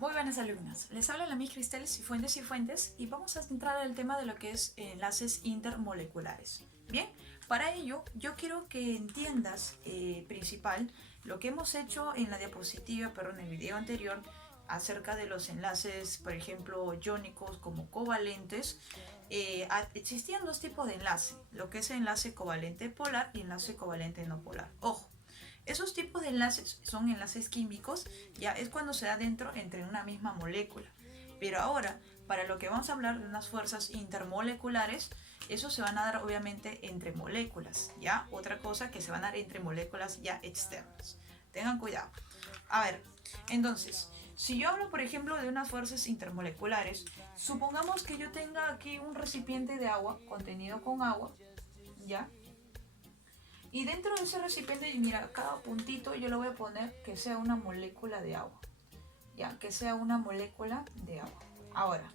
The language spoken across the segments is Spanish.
Muy buenas alumnas, les habla la Miss Cristel Cifuentes y vamos a entrar al tema de lo que es enlaces intermoleculares. Bien, para ello yo quiero que entiendas principal lo que hemos hecho en la diapositiva, pero en el video anterior, acerca de los enlaces, por ejemplo, iónicos como covalentes. Existían dos tipos de enlace, lo que es enlace covalente polar y enlace covalente no polar. Ojo, esos tipos de enlaces son enlaces químicos, ya es cuando se da dentro entre una misma molécula. Pero ahora, para lo que vamos a hablar de unas fuerzas intermoleculares, eso se van a dar obviamente entre moléculas, ¿ya? Otra cosa que se van a dar entre moléculas ya externas. Tengan cuidado. A ver, entonces, si yo hablo, por ejemplo, de unas fuerzas intermoleculares, supongamos que yo tenga aquí un recipiente de agua, contenido con agua, ¿ya? Y dentro de ese recipiente, mira, cada puntito yo le voy a poner que sea una molécula de agua. Ya, que sea una molécula de agua. Ahora,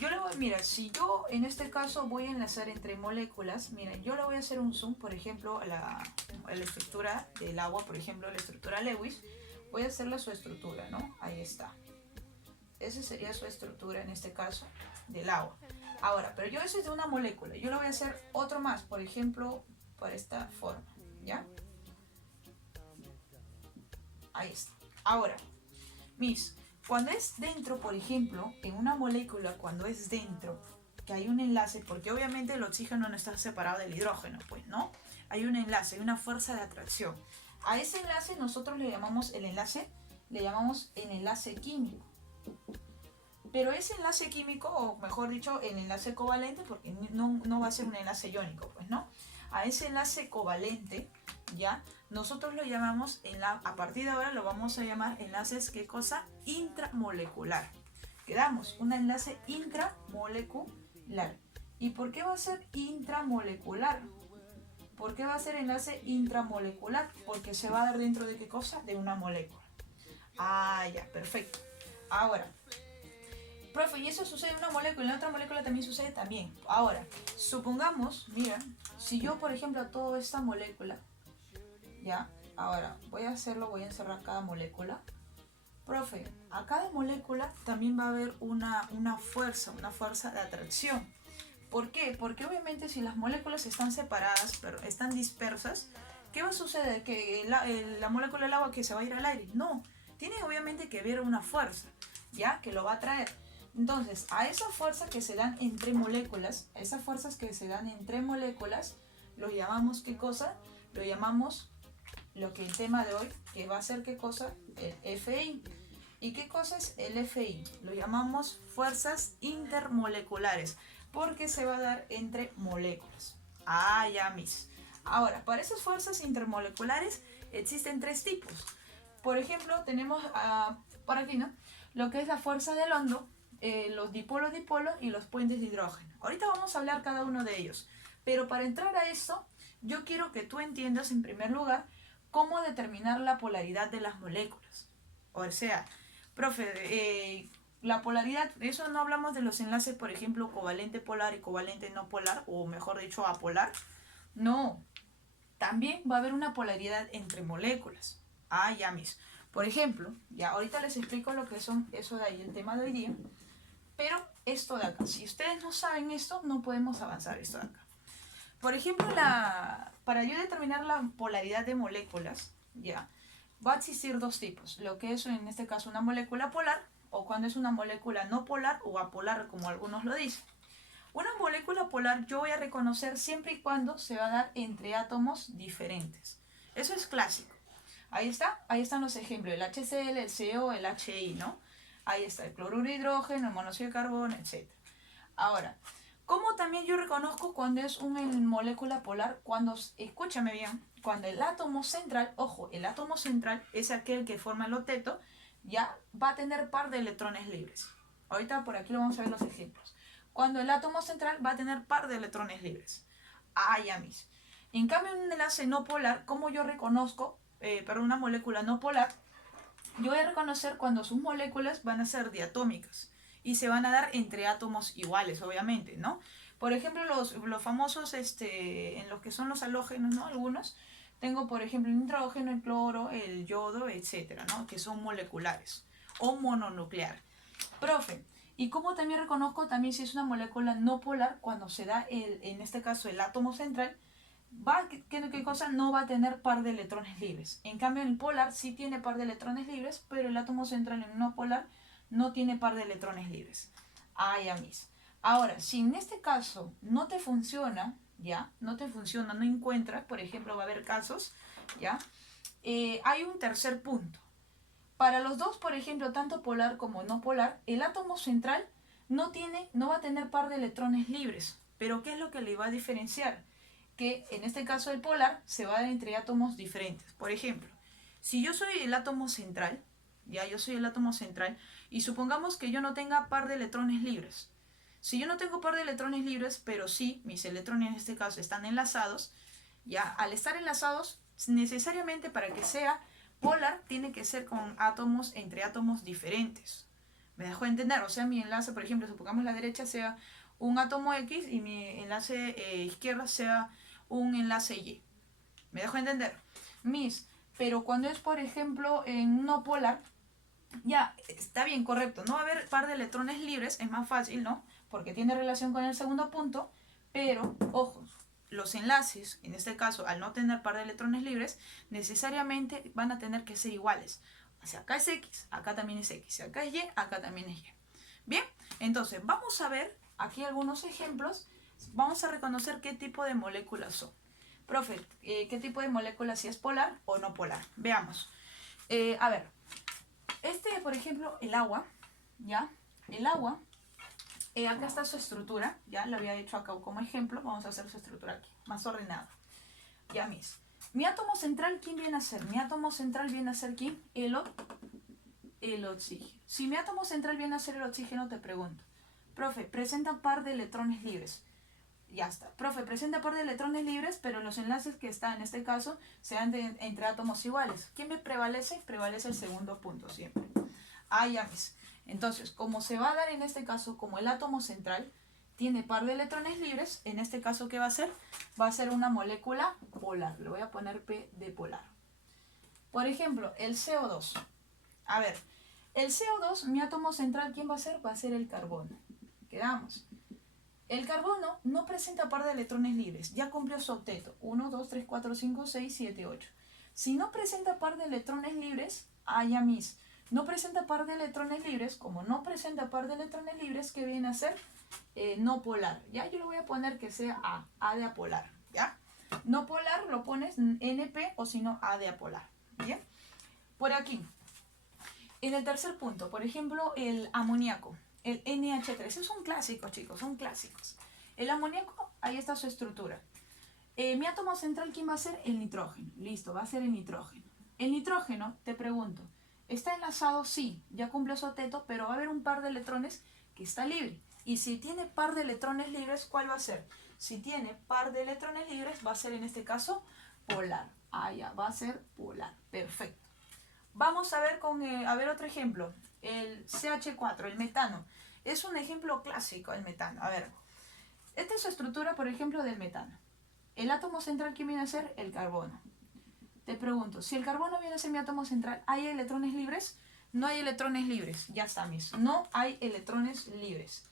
yo le voy, mira, si yo en este caso voy a enlazar entre moléculas, miren, yo le voy a hacer un zoom, por ejemplo, a la estructura del agua, por ejemplo, la estructura Lewis. Voy a hacerle su estructura, ¿no? Ahí está. Esa sería su estructura en este caso del agua. Ahora, pero yo eso es de una molécula. Yo le voy a hacer otro más, por ejemplo, por esta forma, ¿ya? Ahí está. Ahora, cuando es dentro, por ejemplo, en una molécula, cuando es dentro, que hay un enlace, porque obviamente el oxígeno no está separado del hidrógeno, pues, ¿no? Hay un enlace, hay una fuerza de atracción. A ese enlace nosotros le llamamos el enlace químico. Pero ese enlace químico, o mejor dicho, el enlace covalente, porque no va a ser un enlace iónico, pues, ¿no? A ese enlace covalente, ¿ya? Nosotros lo llamamos, a partir de ahora lo vamos a llamar enlaces, ¿qué cosa? Intramolecular. Quedamos, un enlace intramolecular. ¿Y por qué va a ser intramolecular? ¿Por qué va a ser enlace intramolecular? Porque se va a dar dentro de ¿qué cosa? De una molécula. Ah, ya, perfecto. Ahora, profe, y eso sucede en una molécula, en otra molécula también sucede también. Ahora, supongamos, mira, si yo, por ejemplo, a toda esta molécula, ya, ahora voy a encerrar cada molécula. Profe, a cada molécula también va a haber una fuerza de atracción. ¿Por qué? Porque obviamente si las moléculas están separadas, pero están dispersas, ¿qué va a suceder? ¿Que la molécula del agua que se va a ir al aire? No, tiene obviamente que haber una fuerza, ¿ya? Que lo va a traer. Entonces, a esa fuerza que se dan entre moléculas, lo llamamos ¿qué cosa? Lo llamamos lo que el tema de hoy, que va a ser ¿qué cosa? El FI. ¿Y qué cosa es el FI? Lo llamamos fuerzas intermoleculares, porque se va a dar entre moléculas. Ah, ya Ahora, para esas fuerzas intermoleculares existen tres tipos. Por ejemplo, tenemos por aquí, ¿no? Lo que es la fuerza del hondo, los dipolos-dipolos y los puentes de hidrógeno. Ahorita vamos a hablar cada uno de ellos. Pero para entrar a esto, yo quiero que tú entiendas en primer lugar cómo determinar la polaridad de las moléculas. O sea, profe, la polaridad, eso no hablamos de los enlaces, por ejemplo, covalente polar y covalente no polar, o mejor dicho, apolar. No, también va a haber una polaridad entre moléculas. Ah, ya Por ejemplo, ya ahorita les explico lo que son eso de ahí, el tema de hoy día. Pero esto de acá, si ustedes no saben esto, no podemos avanzar esto de acá. Por ejemplo, para yo determinar la polaridad de moléculas, ya, va a existir dos tipos. Lo que es en este caso una molécula polar, o cuando es una molécula no polar o apolar, como algunos lo dicen. Una molécula polar yo voy a reconocer siempre y cuando se va a dar entre átomos diferentes. Eso es clásico. Ahí están los ejemplos, el HCl, el CO, el HI, ¿no? Ahí está el cloruro de hidrógeno, el monóxido de carbono, etc. Ahora, ¿cómo también yo reconozco cuando es una molécula polar? Cuando, escúchame bien, cuando el átomo central, ojo, el átomo central es aquel que forma el octeto, ya va a tener par de electrones libres. Ahorita por aquí lo vamos a ver los ejemplos. Cuando el átomo central va a tener par de electrones libres. Ah, ya En cambio, en un enlace no polar, ¿cómo yo reconozco, una molécula no polar? Yo voy a reconocer cuando sus moléculas van a ser diatómicas y se van a dar entre átomos iguales, obviamente, ¿no? Por ejemplo, los famosos, en los que son los halógenos, ¿no? Algunos, Tengo, por ejemplo, el nitrógeno, el cloro, el yodo, etcétera, ¿no? Que son moleculares o mononuclear. Profe, ¿y cómo también reconozco también si es una molécula no polar cuando se da, en este caso, el átomo central? ¿Qué cosa? No va a tener par de electrones libres. En cambio, en el polar sí tiene par de electrones libres, pero el átomo central en no polar no tiene par de electrones libres. Ah, ya mis. Ahora, si en este caso no te funciona, ¿ya? No te funciona, no encuentras, por ejemplo, va a haber casos, ¿ya? Hay un tercer punto. Para los dos, por ejemplo, tanto polar como no polar, el átomo central no va a tener par de electrones libres. Pero ¿qué es lo que le va a diferenciar? Que en este caso el polar se va a dar entre átomos diferentes. Por ejemplo, si yo soy el átomo central, ya yo soy el átomo central, y supongamos que yo no tenga par de electrones libres. Si yo no tengo par de electrones libres, pero sí, mis electrones en este caso están enlazados, ya al estar enlazados, necesariamente para que sea polar, tiene que ser con átomos entre átomos diferentes. ¿Me dejó entender? O sea, mi enlace, por ejemplo, supongamos la derecha sea un átomo X y mi enlace izquierda sea un enlace Y. ¿Me dejo entender? Pero cuando es, por ejemplo, en no polar, ya, está bien, correcto. No va a haber par de electrones libres, es más fácil, ¿no? Porque tiene relación con el segundo punto, pero, ojo, los enlaces, en este caso, al no tener par de electrones libres, necesariamente van a tener que ser iguales. O sea, acá es X, acá también es X. Si acá es Y, acá también es Y. Bien, entonces, vamos a ver aquí algunos ejemplos. Vamos a reconocer qué tipo de moléculas son. Profe, ¿qué tipo de molécula si es polar o no polar? Veamos. A ver, por ejemplo, el agua, ¿ya? El agua, acá está su estructura, ya lo había hecho acá como ejemplo. Vamos a hacer su estructura aquí, más ordenada. Ya mis. Mi átomo central, ¿quién viene a ser? Mi átomo central viene a ser ¿quién? El oxígeno. Si mi átomo central viene a ser el oxígeno, te pregunto, profe, presenta par de electrones libres. Ya está. Profe, presenta par de electrones libres, pero los enlaces que están en este caso sean entre átomos iguales. ¿Quién me prevalece? Prevalece el segundo punto siempre. Ah, ya mis. Entonces, como se va a dar en este caso, como el átomo central tiene par de electrones libres, en este caso, ¿qué va a ser? Va a ser una molécula polar. Le voy a poner P de polar. Por ejemplo, el CO2. A ver, el CO2, mi átomo central, ¿quién va a ser? Va a ser el carbono. Quedamos. El carbono no presenta par de electrones libres. Ya cumplió su octeto. 1, 2, 3, 4, 5, 6, 7, 8. Si no presenta par de electrones libres, ya mis. No presenta par de electrones libres. Como no presenta par de electrones libres, ¿qué viene a ser? No polar. Ya yo le voy a poner que sea A de apolar. ¿Ya? No polar lo pones NP o si no A de apolar. ¿Bien? Por aquí. En el tercer punto, por ejemplo, el amoníaco. El NH3. Esos son clásicos, chicos, son clásicos. El amoníaco, ahí está su estructura. Mi átomo central, ¿quién va a ser? El nitrógeno. Listo, va a ser el nitrógeno. El nitrógeno, te pregunto, ¿está enlazado? Sí, ya cumplió su octeto, pero va a haber un par de electrones que está libre. Y si tiene par de electrones libres, ¿cuál va a ser? Si tiene par de electrones libres, va a ser en este caso polar. Ya, va a ser polar. Perfecto. Vamos a ver a ver otro ejemplo. El CH4, el metano. Es un ejemplo clásico el metano. A ver, esta es su estructura, por ejemplo, del metano. El átomo central, ¿quién viene a ser? El carbono. Te pregunto, si el carbono viene a ser mi átomo central, ¿hay electrones libres? No hay electrones libres. Ya está, mis. No hay electrones libres.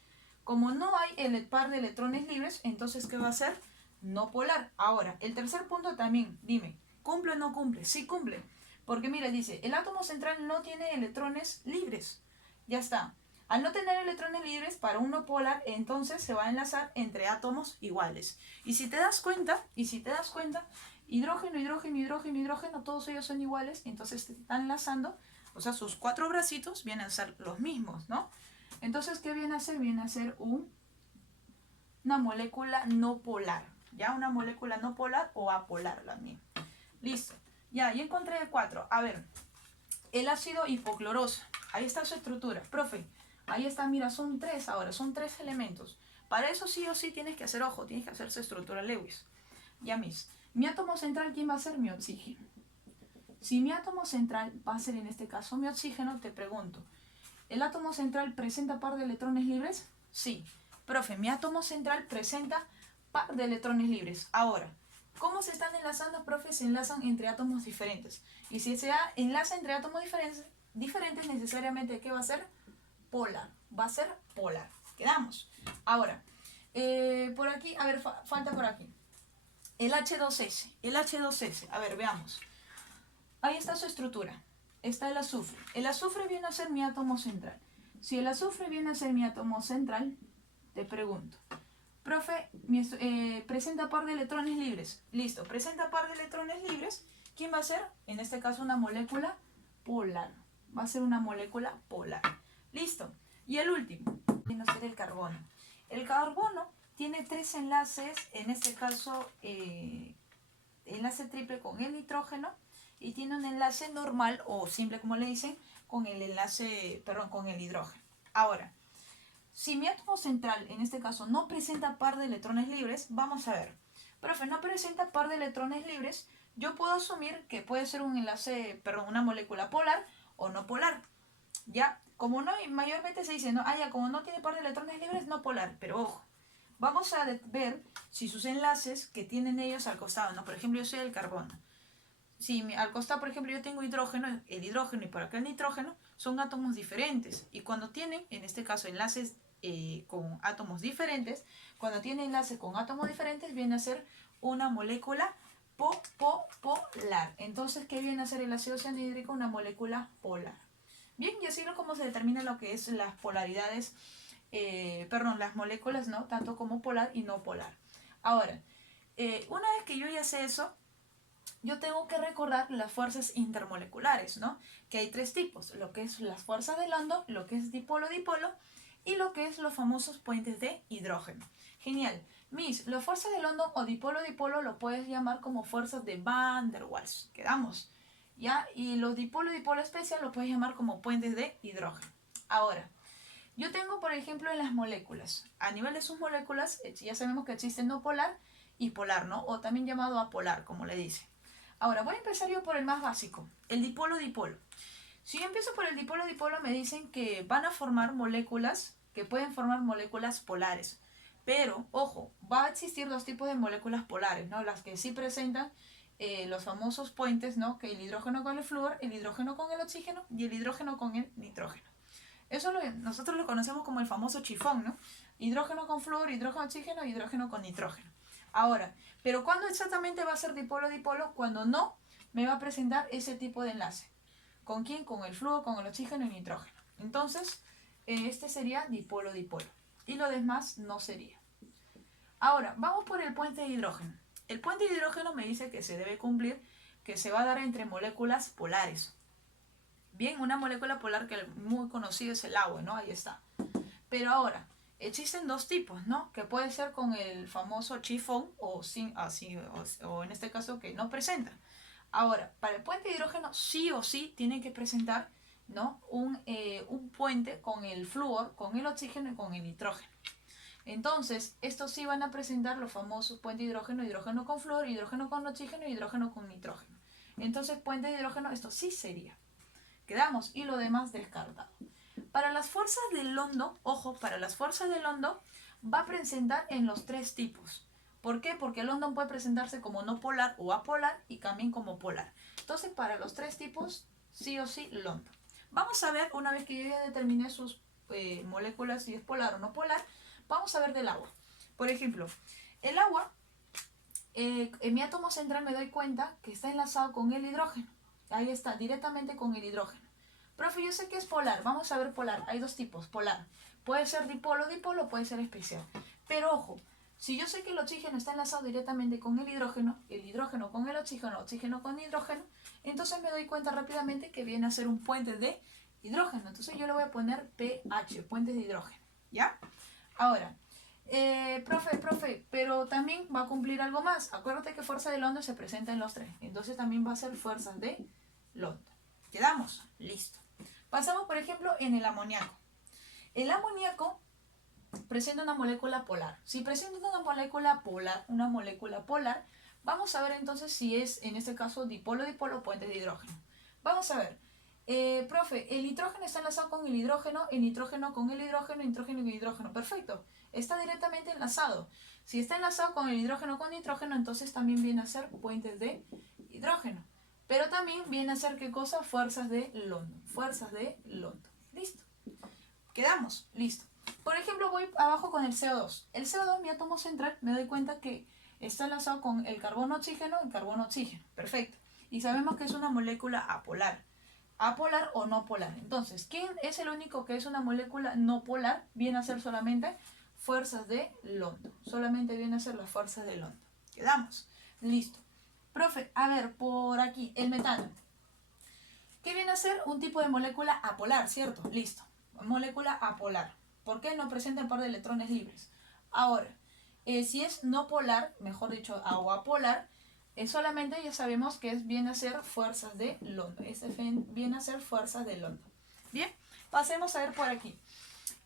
Como no hay el par de electrones libres, entonces, ¿qué va a ser? No polar. Ahora, el tercer punto también. Dime, ¿cumple o no cumple? Sí cumple. Porque mira, dice, el átomo central no tiene electrones libres. Ya está. Al no tener electrones libres para un no polar, entonces se va a enlazar entre átomos iguales. Y si te das cuenta, hidrógeno, hidrógeno, hidrógeno, hidrógeno, todos ellos son iguales, entonces se están enlazando, o sea, sus cuatro bracitos vienen a ser los mismos, ¿no? Entonces, ¿qué viene a ser? Viene a ser una molécula no polar, ¿ya? Una molécula no polar o apolar la misma. Listo. Ya encontré el 4. A ver, el ácido hipocloroso. Ahí está su estructura. Profe, ahí está, mira, son 3 ahora, son 3 elementos. Para eso sí o sí tienes que hacer, ojo, tienes que hacer su estructura Lewis. Ya mis. Mi átomo central, ¿quién va a ser? Mi oxígeno. Si mi átomo central va a ser en este caso mi oxígeno, te pregunto, ¿el átomo central presenta par de electrones libres? Sí. Profe, mi átomo central presenta par de electrones libres. Ahora, ¿Cómo se están enlazando, profe? Se enlazan entre átomos diferentes. Y si se enlaza entre átomos diferentes, necesariamente, ¿qué va a ser? Polar. Va a ser polar. Quedamos. Ahora, por aquí, a ver, falta por aquí. El H2S. El H2S. A ver, veamos. Ahí está su estructura. Está el azufre. El azufre viene a ser mi átomo central. Si el azufre viene a ser mi átomo central, te pregunto, profe, presenta par de electrones libres. Listo, presenta par de electrones libres. ¿Quién va a ser? En este caso una molécula polar. Va a ser una molécula polar. Listo. Y el último, viene a ser el carbono. El carbono tiene 3 enlaces, en este caso enlace triple con el nitrógeno, y tiene un enlace normal o simple, como le dicen, con el con el hidrógeno. Ahora, si mi átomo central, en este caso, no presenta par de electrones libres, vamos a ver. Profe, no presenta par de electrones libres, yo puedo asumir que puede ser un enlace, una molécula polar o no polar. Ya, como no, mayormente se dice, no, ya, como no tiene par de electrones libres, no polar, pero ojo. Vamos a ver si sus enlaces que tienen ellos al costado, ¿no? Por ejemplo, yo soy el carbono. Si al costado, por ejemplo, yo tengo hidrógeno, el hidrógeno y por acá el nitrógeno, son átomos diferentes. Y cuando tienen, en este caso, enlaces con átomos diferentes, cuando tiene enlaces con átomos diferentes, viene a ser una molécula polar. Entonces, ¿qué viene a ser el ácido cianhídrico? Una molécula polar. Bien, y así es como se determina lo que es las polaridades, las moléculas, ¿no? Tanto como polar y no polar. Ahora, una vez que yo ya sé eso, yo tengo que recordar las fuerzas intermoleculares, ¿no? Que hay 3 tipos, lo que es las fuerzas de London, lo que es dipolo-dipolo y lo que es los famosos puentes de hidrógeno. Genial. Las fuerzas de London o dipolo-dipolo lo puedes llamar como fuerzas de Van der Waals. Quedamos. ¿Ya? Y los dipolo-dipolo especial lo puedes llamar como puentes de hidrógeno. Ahora, yo tengo, por ejemplo, en las moléculas, a nivel de sus moléculas, ya sabemos que existe no polar y polar, ¿no? O también llamado apolar, como le dice. Ahora, voy a empezar yo por el más básico, el dipolo-dipolo. Si yo empiezo por el dipolo-dipolo, me dicen que van a formar moléculas, que pueden formar moléculas polares. Pero, ojo, va a existir 2 tipos de moléculas polares, ¿no? Las que sí presentan los famosos puentes, ¿no? Que el hidrógeno con el flúor, el hidrógeno con el oxígeno y el hidrógeno con el nitrógeno. Eso nosotros lo conocemos como el famoso chifón, ¿no? Hidrógeno con flúor, hidrógeno oxígeno, hidrógeno con nitrógeno. Ahora, ¿pero cuándo exactamente va a ser dipolo-dipolo? Cuando no me va a presentar ese tipo de enlace. ¿Con quién? Con el flúor, con el oxígeno y nitrógeno. Entonces, este sería dipolo-dipolo. Y lo demás no sería. Ahora, vamos por el puente de hidrógeno. El puente de hidrógeno me dice que se debe cumplir, que se va a dar entre moléculas polares. Bien, una molécula polar que es muy conocida es el agua, ¿no? Ahí está. Pero ahora, existen 2 tipos, ¿no? Que puede ser con el famoso chifón o en este caso que no presenta. Ahora, para el puente de hidrógeno sí o sí tienen que presentar, ¿no? un puente con el flúor, con el oxígeno y con el nitrógeno. Entonces, estos sí van a presentar los famosos puentes de hidrógeno, hidrógeno con flúor, hidrógeno con oxígeno y hidrógeno con nitrógeno. Entonces, puente de hidrógeno, esto sí sería. Quedamos, y lo demás descartado. Para las fuerzas de London, ojo, para las fuerzas de London va a presentar en los 3 tipos. ¿Por qué? Porque London puede presentarse como no polar o apolar y también como polar. Entonces, para los 3 tipos, sí o sí, London. Vamos a ver, una vez que yo ya determiné sus moléculas, si es polar o no polar, vamos a ver del agua. Por ejemplo, el agua, en mi átomo central me doy cuenta que está enlazado con el hidrógeno. Ahí está, directamente con el hidrógeno. Profe, yo sé que es polar. Vamos a ver polar. Hay 2 tipos, polar. Puede ser dipolo, puede ser especial. Pero ojo, si yo sé que el oxígeno está enlazado directamente con el hidrógeno con el oxígeno con hidrógeno, entonces me doy cuenta rápidamente que viene a ser un puente de hidrógeno. Entonces yo le voy a poner pH, puente de hidrógeno. ¿Ya? Ahora, profe, pero también va a cumplir algo más. Acuérdate que fuerza de London se presenta en los 3. Entonces también va a ser fuerzas de London. ¿Quedamos? Listo. Pasamos, por ejemplo, en el amoníaco. El amoníaco presenta una molécula polar. Si presenta una molécula polar, vamos a ver entonces si es, en este caso, dipolo-dipolo, puente de hidrógeno. Vamos a ver. Profe, el nitrógeno está enlazado con el nitrógeno con el hidrógeno, nitrógeno con hidrógeno. Perfecto. Está directamente enlazado. Si está enlazado con el hidrógeno con nitrógeno, entonces también viene a ser puentes de hidrógeno. Pero también viene a ser, ¿qué cosa? Fuerzas de London. Fuerzas de London. Listo. Quedamos. Listo. Por ejemplo, voy abajo con el CO2. El CO2, mi átomo central, me doy cuenta que está enlazado con el carbono-oxígeno. Perfecto. Y sabemos que es una molécula apolar. Apolar o no polar. Entonces, ¿quién es el único que es una molécula no polar? Viene a ser solamente fuerzas de London. Solamente viene a ser las fuerzas de London. Quedamos. Listo. Profe, a ver, por aquí, el metano. ¿Qué viene a ser? Un tipo de molécula apolar, ¿cierto? Listo. Molécula apolar. ¿Por qué no presenta un par de electrones libres? Ahora, si es no polar, mejor dicho, o apolar, solamente ya sabemos que viene a ser fuerzas de London. Viene a ser fuerzas de London. Bien, pasemos a ver por aquí.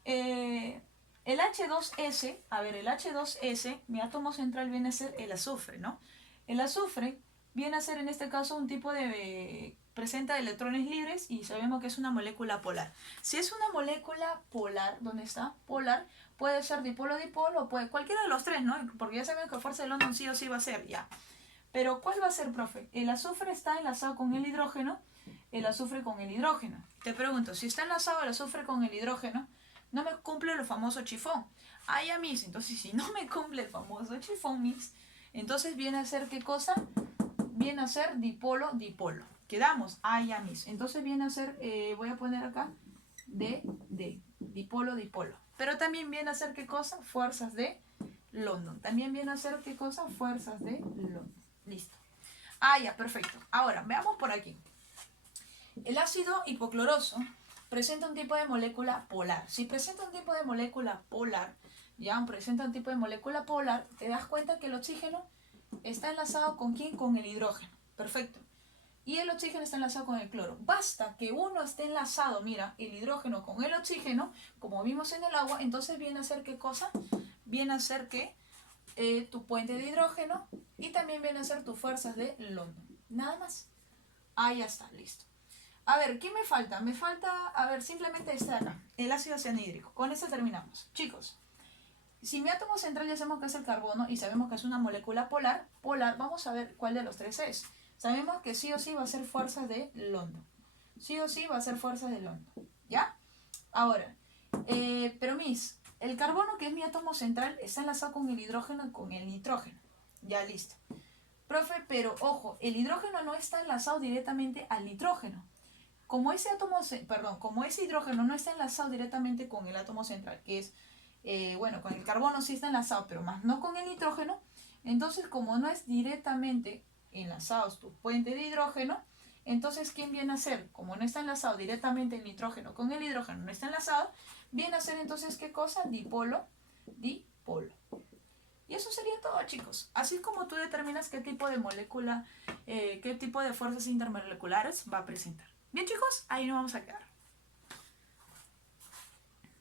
El H2S, el H2S, mi átomo central viene a ser el azufre, ¿no? El azufre viene a ser en este caso un tipo de... presenta electrones libres y sabemos que es una molécula polar. Si es una molécula polar, ¿dónde está? Polar, puede ser dipolo-dipolo, o puede cualquiera de los tres, ¿no? Porque ya sabemos que fuerza de London sí o sí va a ser, ya. Pero ¿cuál va a ser, profe? El azufre está enlazado con el hidrógeno, el azufre con el hidrógeno. Te pregunto, si está enlazado el azufre con el hidrógeno, no me cumple el famoso chifón. Ah, ya, mis. Entonces, si no me cumple el famoso chifón, mis, entonces viene a ser, ¿qué cosa? Viene a ser dipolo-dipolo. Quedamos, ah, ya, mis. Entonces viene a ser, voy a poner acá, dipolo-dipolo. Pero también viene a ser, ¿qué cosa? Fuerzas de London. También viene a ser, ¿qué cosa? Fuerzas de London. Listo. Ah, ya, perfecto. Ahora, veamos por aquí. El ácido hipocloroso presenta un tipo de molécula polar. Si presenta un tipo de molécula polar, te das cuenta que el oxígeno está enlazado ¿con quién? Con el hidrógeno. Perfecto. Y el oxígeno está enlazado con el cloro. Basta que uno esté enlazado, mira, el hidrógeno con el oxígeno, como vimos en el agua, entonces viene a ser ¿qué cosa? Viene a ser que tu puente de hidrógeno y también viene a ser tus fuerzas de London. Nada más. Ah, ya está, listo. A ver, ¿qué me falta? Me falta, a ver, simplemente este de acá, el ácido cianhídrico. Con esto terminamos. Chicos, si mi átomo central ya sabemos que es el carbono y sabemos que es una molécula polar, vamos a ver cuál de los tres es. Sabemos que sí o sí va a ser fuerzas de London. Sí o sí va a ser fuerzas de London. ¿Ya? Ahora, pero mis, el carbono, que es mi átomo central, está enlazado con el hidrógeno y con el nitrógeno. Ya, listo. Profe, pero ojo, el hidrógeno no está enlazado directamente al nitrógeno. Como ese hidrógeno no está enlazado directamente con el átomo central, que es, con el carbono sí está enlazado, pero más no con el nitrógeno, entonces como no es directamente enlazados tu puente de hidrógeno, entonces ¿quién viene a ser? Como no está enlazado directamente el nitrógeno con el hidrógeno, no está enlazado, viene a ser entonces ¿qué cosa? Dipolo. Y eso sería todo, chicos. Así como tú determinas qué tipo de molécula, qué tipo de fuerzas intermoleculares va a presentar. Bien, chicos, ahí nos vamos a quedar.